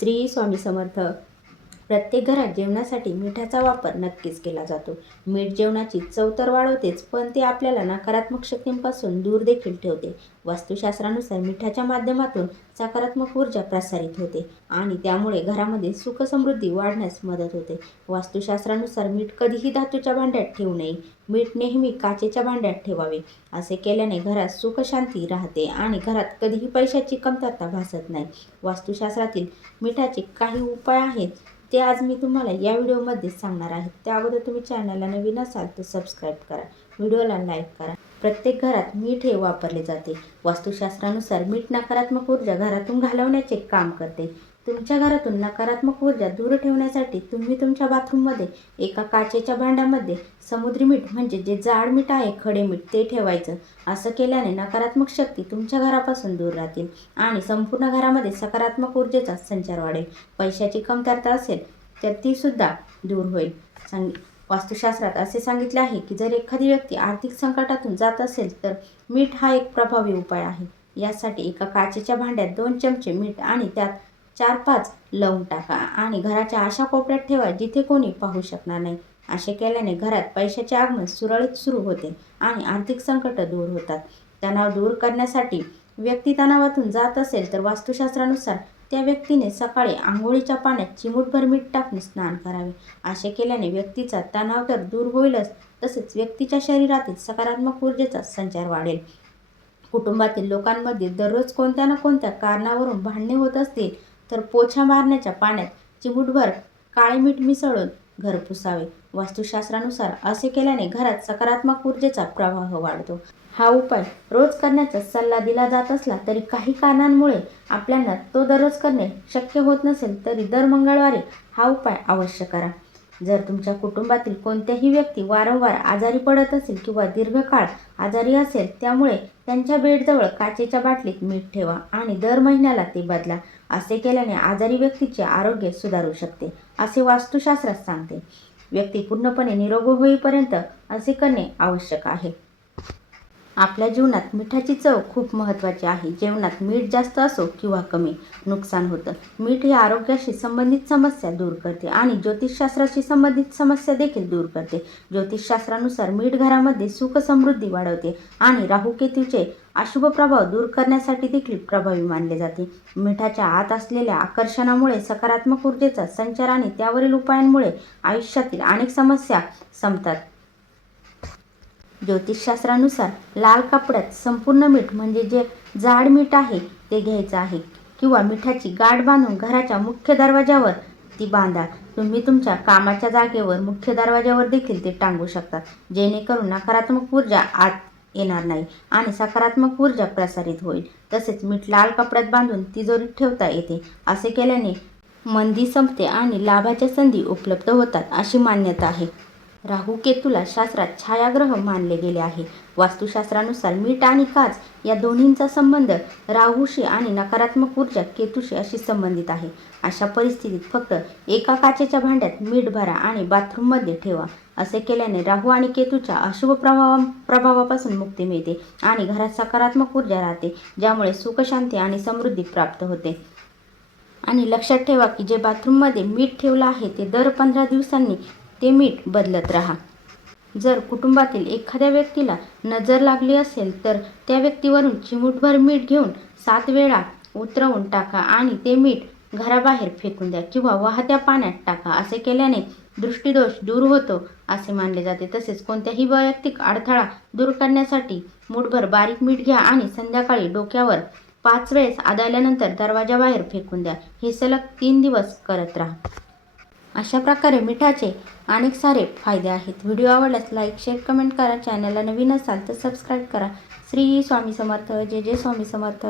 श्री स्वामी समर्थ. प्रत्येक घरात जेवणासाठी मिठाचा वापर नक्कीच केला जातो. मीठ जेवणाची चव तर वाढवतेच पण ते आपल्याला नकारात्मक शक्तींपासून दूर देखील ठेवते. वास्तुशास्त्रानुसार मिठाच्या माध्यमातून सकारात्मक ऊर्जा प्रसारित होते आणि त्यामुळे घरामध्ये सुखसमृद्धी वाढण्यास मदत होते. वास्तुशास्त्रानुसार मीठ कधीही धातूच्या भांड्यात ठेवू नये. मीठ नेहमी काचेच्या भांड्यात ठेवावे. असे केल्याने घरात सुखशांती राहते आणि घरात कधीही पैशाची कमतरता भासत नाही. वास्तुशास्त्रातील मिठाचे काही उपाय आहेत. ते आज मी तुम्हाला या व्हिडिओमध्ये सांगणार आहे. त्या अगोदर तुम्ही चॅनलला नवीन असाल तर सबस्क्राईब करा. व्हिडिओला लाईक करा. प्रत्येक घरात मीठ हे वापरले जाते. वास्तुशास्त्रानुसार मीठ नकारात्मक ऊर्जा घरातून घालवण्याचे काम करते. तुमच्या घरातून नकारात्मक ऊर्जा दूर ठेवण्यासाठी तुम्ही तुमच्या बाथरूममध्ये एका काचेच्या भांड्यामध्ये समुद्री मीठ म्हणजे जे जाड मीठ आहे खडे मीठ ते ठेवायचं. असं केल्याने नकारात्मक शक्ती तुमच्या घरापासून दूर राहतील आणि संपूर्ण घरामध्ये सकारात्मक ऊर्जेचा संचार वाढेल. पैशाची कमतरता असेल तर ती सुद्धा दूर होईल. सांग वास्तुशास्त्रात असे सांगितले आहे की जर एखादी व्यक्ती आर्थिक संकटातून जात असेल तर मीठ हा एक प्रभावी उपाय आहे. यासाठी एका काचेच्या भांड्यात दोन चमचे मीठ आणि त्यात चार पाच लवंग टाका आणि घराच्या अशा कोपऱ्यात ठेवा जिथे कोणी पाहू शकणार नाही. असे केल्याने घरात पैशाचे आगमन सुरळीत सुरू होते आणि आर्थिक संकट दूर होतात. तणाव दूर करण्यासाठी व्यक्ती तणावातून जात असेल तर वास्तुशास्त्रानुसार त्या व्यक्तीने सकाळी आंघोळीच्या पाण्यात चिमूटभर मीठ टाकून स्नान करावे. असे केल्याने व्यक्तीचा तणाव तर दूर होईलच तसेच व्यक्तीच्या शरीरातील सकारात्मक ऊर्जेचा संचार वाढेल. कुटुंबातील लोकांमध्ये दररोज कोणत्या ना कोणत्या कारणावरून भांडणे होत असतील तर पोछा मारण्याच्या पाण्यात चिमूटभर काळे मीठ मिसळून घर पुसावे. वास्तुशास्त्रानुसार असे केल्याने घरात सकारात्मक ऊर्जेचा प्रवाह वाढतो. हा उपाय रोज करण्याचा सल्ला दिला जात असला तरी काही कारणांमुळे आपल्याला तो दररोज करणे शक्य होत नसेल तरी दर मंगळवारी हा उपाय अवश्य करा. जर तुमच्या कुटुंबातील कोणत्याही व्यक्ती वारंवार आजारी पडत असेल किंवा दीर्घकाळ आजारी असेल त्यामुळे त्यांच्या बेडजवळ काचेच्या बाटलीत मीठ ठेवा आणि दर महिन्याला ते बदला. असे केल्याने आजारी व्यक्तीचे आरोग्य सुधारू शकते असे वास्तुशास्त्रात सांगते. व्यक्ती पूर्णपणे निरोग होईपर्यंत असे करणे आवश्यक आहे. आपल्या जीवनात मिठाची चव खूप महत्त्वाची आहे. जेवणात मीठ जास्त असो किंवा कमी नुकसान होतं. मीठ हे आरोग्याशी संबंधित समस्या दूर करते आणि ज्योतिषशास्त्राशी संबंधित समस्या देखील दूर करते. ज्योतिषशास्त्रानुसार मीठ घरामध्ये सुख समृद्धी वाढवते आणि राहुकेतूचे अशुभ प्रभाव दूर करण्यासाठी देखील प्रभावी मानले जाते. मिठाच्या आत असलेल्या आकर्षणामुळे सकारात्मक ऊर्जेचा संचार आणि त्यावरील उपायांमुळे आयुष्यातील अनेक समस्या संपतात. ज्योतिषशास्त्रानुसार लाल कापडात संपूर्ण मीठ म्हणजे जे जाड मीठ आहे ते घ्यायचं आहे. किंवा मिठाची गाठ बांधून घराच्या मुख्य दरवाजावर ती बांधा. तुम्ही तुमच्या कामाच्या जागेवर मुख्य दरवाजावर देखील ते टांगू शकतात जेणेकरून नकारात्मक ऊर्जा आत येणार नाही आणि सकारात्मक ऊर्जा प्रसारित होईल. तसेच मीठ लाल कपड्यात बांधून तिजोरीत ठेवता येते. असे केल्याने मंदी संपते आणि लाभाच्या संधी उपलब्ध होतात अशी मान्यता आहे. राहू केतूला शास्त्रात छायाग्रह मानले गेले आहे. वास्तुशास्त्रानुसार मीठ आणि काच या दोन्हींचा संबंध राहूशी आणि नकारात्मक ऊर्जा केतूशी अशी संबंधित आहे. अशा परिस्थितीत फक्त एका काचेच्या भांड्यात मीठ भरा आणि बाथरूममध्ये ठेवा असे केल्याने राहू आणि केतूच्या अशुभ प्रभावा प्रभावापासून मुक्ती मिळते आणि घरात सकारात्मक ऊर्जा राहते ज्यामुळे सुखशांती आणि समृद्धी प्राप्त होते. आणि लक्षात ठेवा की जे बाथरूममध्ये मीठ ठेवलं आहे ते दर पंधरा दिवसांनी ते मीठ बदलत राहा. जर कुटुंबातील एखाद्या व्यक्तीला नजर लागली असेल तर त्या व्यक्तीवरून चिमूटभर मीठ घेऊन सात वेळा उतरवून टाका आणि ते मीठ घराबाहेर फेकून द्या किंवा वाहत्या पाण्यात टाका. असे केल्याने दृष्टीदोष दूर होतो असे मानले जाते. तसेच कोणत्याही वैयक्तिक अडथळा दूर करण्यासाठी मूठभर बारीक मीठ घ्या आणि संध्याकाळी डोक्यावर पाच वेळेस आदळल्यानंतर दरवाजाबाहेर फेकून द्या. हे सलग तीन दिवस करत राहा. अशा प्रकारे मिठाचे अनेक सारे फायदे आहेत. व्हिडिओ आवडल्यास लाईक शेअर कमेंट करा. चॅनलला नवीन असाल तर सबस्क्राईब करा. श्री स्वामी समर्थ. जय जय स्वामी समर्थ.